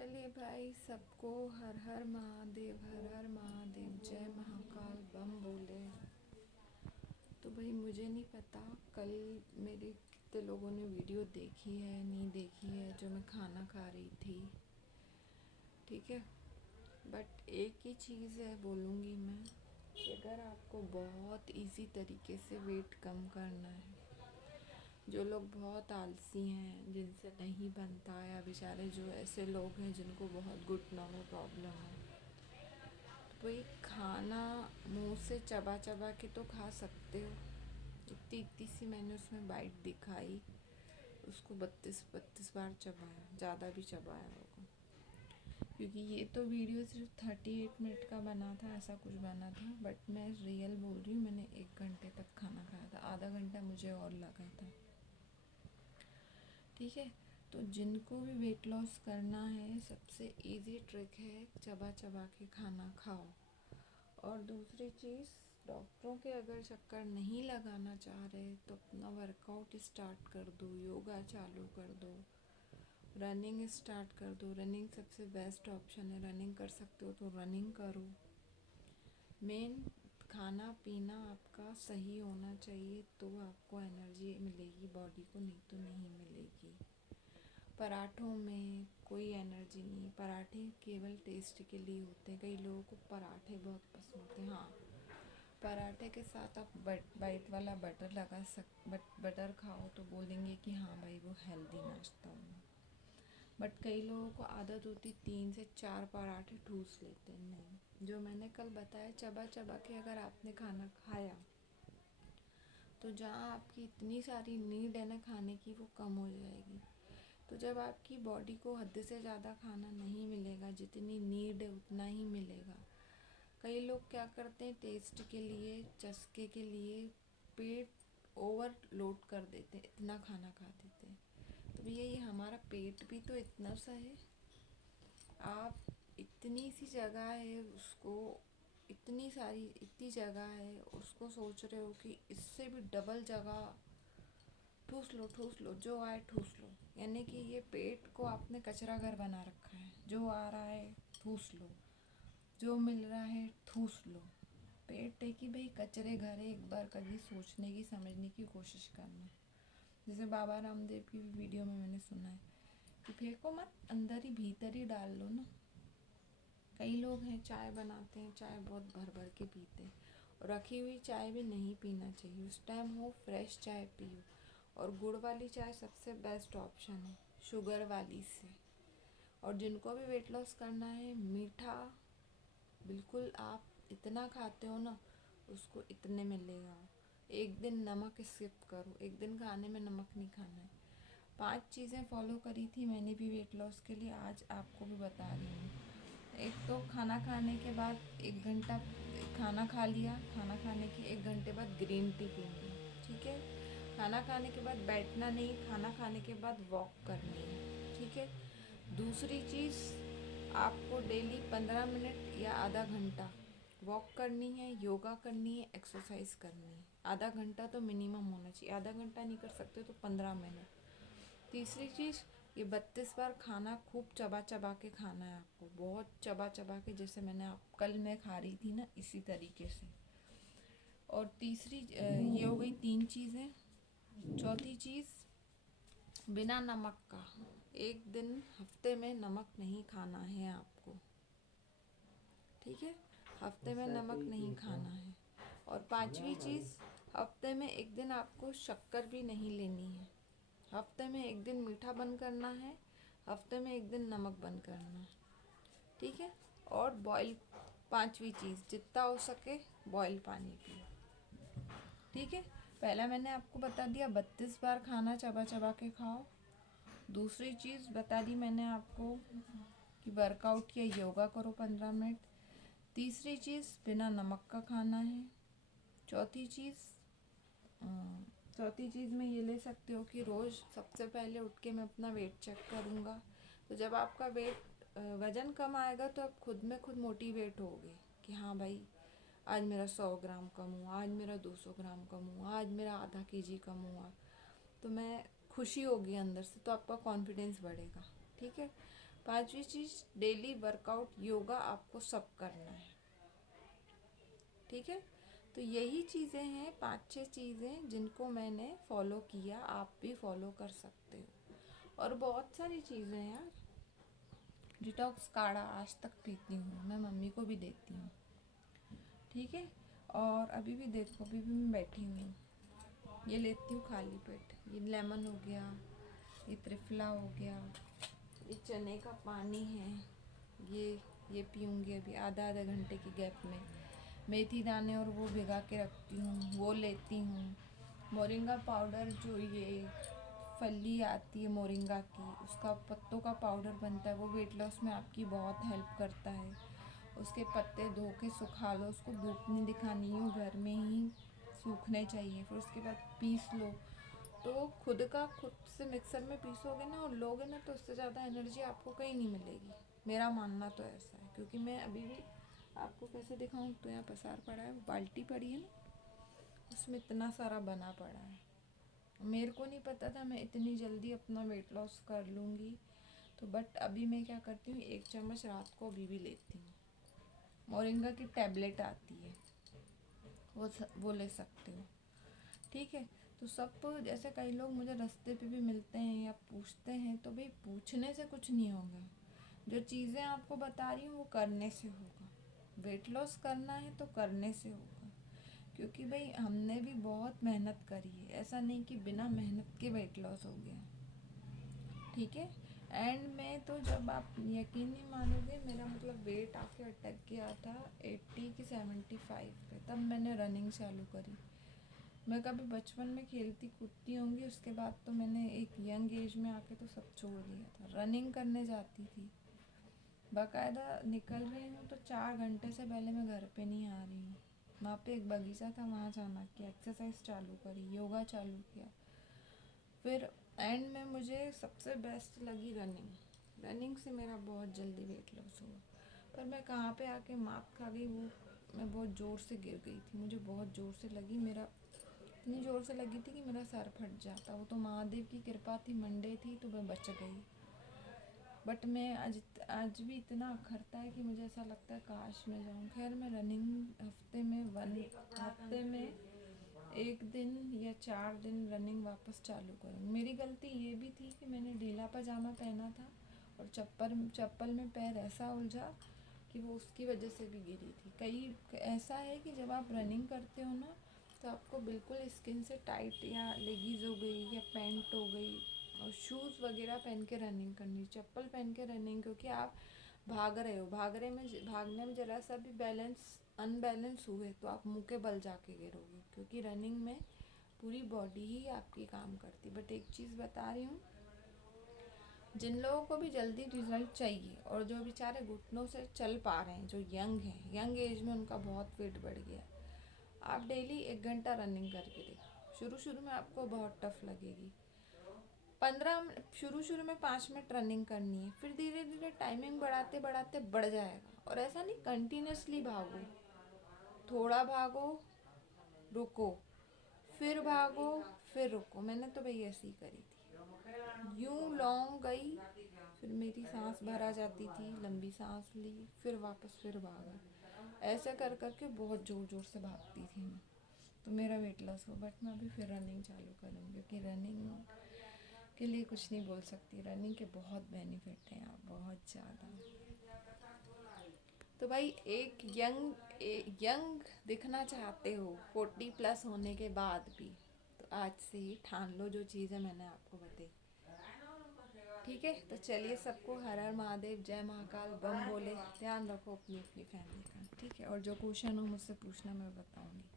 चलिए भाई, सबको हर हर महादेव, हर हर महादेव, जय महाकाल बम बोले। तो भाई मुझे नहीं पता कल मेरे कितने लोगों ने वीडियो देखी है नहीं देखी है, जो मैं खाना खा रही थी। ठीक है, बट एक ही चीज़ है बोलूँगी मैं कि अगर आपको बहुत इजी तरीके से वेट कम करना है, जो लोग बहुत आलसी हैं, जिनसे नहीं बनता, या बेचारे जो ऐसे लोग हैं जिनको बहुत घुटनों में प्रॉब्लम है, तो वही खाना मुंह से चबा चबा के तो खा सकते हो। इतनी इतनी सी मैंने उसमें बाइट दिखाई, उसको 32 बार चबाया, ज़्यादा भी चबाया होगा, क्योंकि ये तो वीडियो सिर्फ 38 मिनट का बना था, ऐसा कुछ बना था। बट मैं रियल बोल रही हूँ, मैंने 1 घंटे तक खाना खाया था, आधा घंटा मुझे और लगा था। ठीक है, तो जिनको भी वेट लॉस करना है, सबसे इजी ट्रिक है चबा चबा के खाना खाओ। और दूसरी चीज़, डॉक्टरों के अगर चक्कर नहीं लगाना चाह रहे तो अपना वर्कआउट स्टार्ट कर दो, योगा चालू कर दो, रनिंग स्टार्ट कर दो। रनिंग सबसे बेस्ट ऑप्शन है, रनिंग कर सकते हो तो रनिंग करो। मेन खाना पीना आपका सही होना चाहिए, तो आपको एनर्जी मिलेगी बॉडी को, नहीं तो नहीं मिलेगी। पराठों में कोई एनर्जी नहीं, पराठे केवल टेस्ट के लिए होते हैं। कई लोगों को पराठे बहुत पसंद होते हैं। हाँ, पराठे के साथ आप वाइट वाला बटर लगा बटर खाओ तो बोलेंगे कि हाँ भाई वो हेल्दी नाश्ता हुआ। बट कई लोगों को आदत होती 3 से 4 पराठे ठूस लेते हैं। नहीं, जो मैंने कल बताया, चबा चबा के अगर आपने खाना खाया तो जहाँ आपकी इतनी सारी नीड है ना खाने की, वो कम हो जाएगी। तो जब आपकी बॉडी को हद से ज़्यादा खाना नहीं मिलेगा, जितनी नीड है उतना ही मिलेगा। कई लोग क्या करते हैं, टेस्ट के लिए, चस्के के लिए पेट ओवरलोड कर देते हैं, इतना खाना खा देते हैं। तो भैया ये हमारा पेट भी तो इतना सा है। आप इतनी सी जगह है उसको, इतनी जगह है उसको सोच रहे हो कि इससे भी डबल जगह ठूस लो, जो आए ठूस लो। यानी कि ये पेट को आपने कचरा घर बना रखा है, जो आ रहा है ठूस लो, जो मिल रहा है ठूस लो। पेट है कि भाई कचरे घर है, एक बार कभी सोचने की समझने की कोशिश करना। जैसे बाबा रामदेव की वीडियो में मैंने सुना है कि फेंको मत, अंदर ही भीतर ही डाल लो ना। कई लोग हैं चाय बनाते हैं, चाय बहुत भर भर के पीते हैं, और रखी हुई चाय भी नहीं पीना चाहिए। उस टाइम हो फ्रेश चाय पियो। और गुड़ वाली चाय सबसे बेस्ट ऑप्शन है शुगर वाली से। और जिनको भी वेट लॉस करना है, मीठा बिल्कुल आप इतना खाते हो ना, उसको इतने में ले आओ। एक दिन नमक स्किप करो, एक दिन खाने में नमक नहीं खाना है। 5 चीज़ें फॉलो करी थी मैंने भी वेट लॉस के लिए, आज आपको भी बता रही हूँ। एक तो खाना खाने के बाद 1 घंटा, खाना खा लिया, खाना खाने के 1 घंटे बाद ग्रीन टी पीनी है। ठीक है, खाना खाने के बाद बैठना नहीं, खाना खाने के बाद वॉक करनी है। ठीक है, दूसरी चीज़, आपको डेली 15 मिनट या आधा घंटा वॉक करनी है, योगा करनी है, एक्सरसाइज करनी है। आधा घंटा तो मिनिमम होना चाहिए, आधा घंटा नहीं कर सकते तो 15 मिनट। तीसरी चीज़, ये 32 बार खाना खूब चबा चबा के खाना है आपको, बहुत चबा चबा के, जैसे कल मैं खा रही थी ना, इसी तरीके से। और तीसरी ये हो गई 3 चीज़ें। चौथी चीज़, बिना नमक का, एक दिन हफ्ते में नमक नहीं खाना है आपको। ठीक है, हफ्ते में नमक नहीं खाना है। और 5वीं चीज़, हफ्ते में एक दिन आपको शक्कर भी नहीं लेनी है। हफ्ते में एक दिन मीठा बंद करना है, हफ्ते में एक दिन नमक बंद करना है। ठीक है, और बॉयल, 5वीं चीज़, जितना हो सके बॉयल पानी पियो। ठीक है, पहला मैंने आपको बता दिया 32 बार खाना चबा चबा के खाओ। दूसरी चीज़ बता दी मैंने आपको कि वर्कआउट या योगा करो 15 मिनट। तीसरी चीज़, बिना नमक का खाना है। चौथी चीज़, में ये ले सकते हो कि रोज़ सबसे पहले उठ के मैं अपना वेट चेक करूँगा। तो जब आपका वज़न कम आएगा तो आप खुद में खुद मोटिवेट होगे कि हाँ भाई, आज मेरा 100 ग्राम कम हुआ, आज मेरा 200 ग्राम कम हुआ, आज मेरा आधा केजी कम हुआ। तो मैं खुशी होगी अंदर से, तो आपका कॉन्फिडेंस बढ़ेगा। ठीक है, 5वीं चीज़, डेली वर्कआउट, योगा आपको सब करना है। ठीक है, तो यही चीज़ें हैं, 5-6 चीज़ें जिनको मैंने फॉलो किया, आप भी फॉलो कर सकते हो। और बहुत सारी चीज़ें हैं यार, डिटॉक्स काढ़ा आज तक पीती हूँ मैं, मम्मी को भी देती हूँ। ठीक है, और अभी भी देखो, अभी भी मैं बैठी हुई हूँ, ये लेती हूँ खाली पेट। ये लेमन हो गया, ये त्रिफला हो गया, ये चने का पानी है, ये पीऊँगी अभी आधा घंटे की गैप में। मेथी दाने और वो भिगा के रखती हूँ, वो लेती हूँ। मोरिंगा पाउडर, जो ये फली आती है मोरिंगा की, उसका पत्तों का पाउडर बनता है, वो वेट लॉस में आपकी बहुत हेल्प करता है। उसके पत्ते धो के सुखा लो, उसको धूप नहीं दिखानी है, घर में ही सूखने चाहिए। फिर उसके बाद पीस लो, तो खुद से मिक्सर में पीसोगे ना और लोगे ना, तो उससे ज़्यादा एनर्जी आपको कहीं नहीं मिलेगी। मेरा मानना तो ऐसा है, क्योंकि मैं अभी भी आपको कैसे दिखाऊं, तो यहाँ पसार पड़ा है, बाल्टी पड़ी है ना, उसमें इतना सारा बना पड़ा है। मेरे को नहीं पता था मैं इतनी जल्दी अपना वेट लॉस कर लूँगी, तो बट अभी मैं क्या करती हूँ, 1 चम्मच रात को अभी भी लेती हूँ। मोरिंगा की टैबलेट आती है, वो ले सकते हो। ठीक है, तो सब, जैसे कई लोग मुझे रास्ते पे भी मिलते हैं या पूछते हैं, तो भाई पूछने से कुछ नहीं होगा, जो चीज़ें आपको बता रही हूँ वो करने से होगा। वेट लॉस करना है तो करने से होगा, क्योंकि भाई हमने भी बहुत मेहनत करी है, ऐसा नहीं कि बिना मेहनत के वेट लॉस हो गया। ठीक है, एंड में तो जब आप यकीन नहीं मानोगे, मेरा मतलब वेट आके अटक गया था 80 की 75 पे, तब मैंने रनिंग चालू करी। मैं कभी बचपन में खेलती कूदती होंगी, उसके बाद तो मैंने एक यंग एज में आके तो सब छोड़ दिया था। रनिंग करने जाती थी, बाकायदा निकल रही हूँ तो 4 घंटे से पहले मैं घर पे नहीं आ रही हूँ। वहाँ पे एक बगीचा था, वहाँ जाना किया, एक्सरसाइज चालू करी, योगा चालू किया। फिर एंड में मुझे सबसे बेस्ट लगी रनिंग। रनिंग से मेरा बहुत जल्दी वेट लॉस हुआ, पर मैं कहाँ पे आके मात खा गई, वो मैं बहुत ज़ोर से गिर गई थी, मुझे बहुत ज़ोर से लगी, मेरा इतनी ज़ोर से लगी थी कि मेरा सर फट जाता। वो तो महादेव की कृपा थी, मंडे थी तो मैं बच गई। बट मैं आज भी इतना अखरता है कि मुझे ऐसा लगता है काश मैं जाऊँ। खैर, मैं रनिंग हफ्ते में 1 दिन या 4 दिन रनिंग वापस चालू करूँ। मेरी गलती ये भी थी कि मैंने ढीला पजामा पहना था और चप्पल में पैर ऐसा उलझा कि वो उसकी वजह से भी गिरी थी। कई ऐसा है कि जब आप रनिंग करते हो ना, तो आपको बिल्कुल स्किन से टाइट, या लेगीज हो गई या पैंट हो गई, और शूज़ वगैरह पहन के रनिंग करनी, चप्पल पहन के रनिंग, क्योंकि आप भागने में ज़रा सा भी अनबैलेंस हुए तो आप मुँह के बल जाके गिरोगे, क्योंकि रनिंग में पूरी बॉडी ही आपकी काम करती। बट एक चीज़ बता रही हूँ, जिन लोगों को भी जल्दी रिजल्ट चाहिए और जो बेचारे घुटनों से चल पा रहे हैं, जो यंग हैं, यंग एज में उनका बहुत वेट बढ़ गया, आप डेली 1 घंटा रनिंग करके देखो। शुरू में आपको बहुत टफ लगेगी, 15 शुरू में 5 मिनट रनिंग करनी है, फिर धीरे धीरे टाइमिंग बढ़ाते बढ़ाते बढ़ जाएगा। और ऐसा नहीं कंटिन्यूसली भागो, थोड़ा भागो, रुको, फिर भागो, फिर रुको। मैंने तो भाई ऐसे ही करी थी, यूं लॉन्ग गई, फिर मेरी सांस भर आ जाती थी, लंबी सांस ली, फिर वापस फिर भागा। ऐसे कर करके बहुत ज़ोर ज़ोर से भागती थी मैं, तो मेरा वेट लॉस हुआ। बट मैं अभी फिर रनिंग चालू करूँगी, क्योंकि रनिंग के लिए कुछ नहीं बोल सकती, रनिंग के बहुत बेनिफिट हैं आप, बहुत ज़्यादा। तो भाई यंग दिखना चाहते हो 40+ होने के बाद भी, तो आज से ही ठान लो जो चीज़ें मैंने आपको बताई। ठीक है, तो चलिए, सबको हर हर महादेव, जय महाकाल, बम बोले, ध्यान रखो अपनी अपनी फैमिली का। ठीक है, और जो क्वेश्चन हो मुझसे पूछना, मैं बताऊँगी।